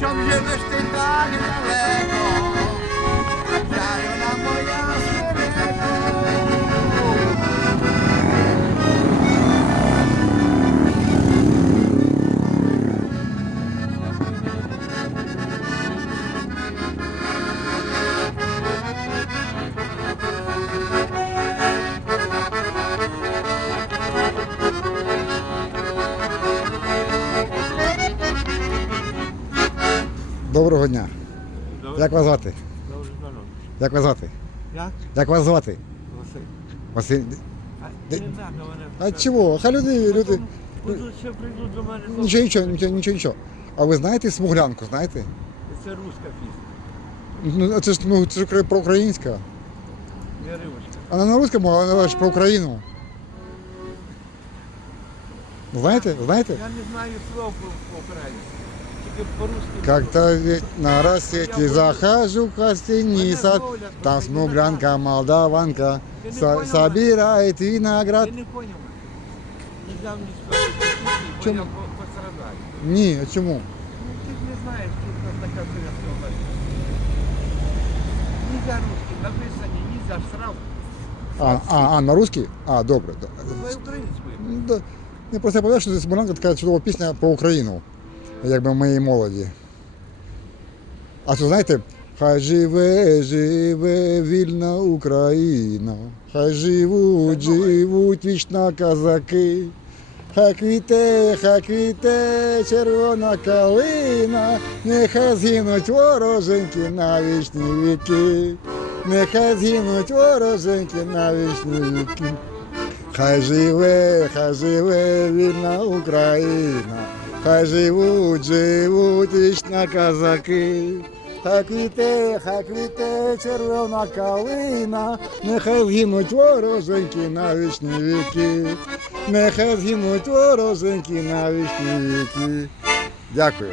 ciągle gdzieś ty daleko. Dają Доброго дня. Добре. Як вас звати? Добре, здорово. Як вас звати? Як? Як вас звати? Василь. Василь. А не треба мене. А чого? Хай люди, люди. Будуть ще прийдуть до мене. Нічого, нічого, нічого, нічого, нічого. А ви знаєте смуглянку, знаєте? Це руська пісня, Ну, це ж ну, це ж укра- про українська. не ривочка. Вона на русскому, а вона ж про Україну. Знаєте? Знаєте? Я не знаю слов по- по-українськи. Тільки по-русски. Как-то ведь на рассвете захожу в гостиний сад, там смуглянка, молдаванка, со- собирает виноград. Ти не поняв мене? Нельзя мені сказати, бо Чому? я по- пострадаю. Ні, а чому? Ну ти ж не знаєш, що в нас така совєтська власть. Нельзя русські, написані, нельзя штраф. А, а, а на русский? А, добре. да. Ви українською. Ну, да. Я просто я пам'ятаю, що це Смолянка така чудова пісня про Україну, Якби в моїй молоді. А що знаєте, хай живе, живе вільна Україна, хай живуть, живуть вічно козаки. Хай квіте, хай квіте червона калина, нехай згинуть вороженьки на вічні віки, нехай згинуть вороженьки на вічні віки. Хай живе, хай живе вільна Україна, хай живуть, живуть вічно козаки. Хай квіте, хай квіте червона калина, нехай згинуть вороженьки на вічні віки, нехай згинуть вороженьки на вічні віки. Дякую.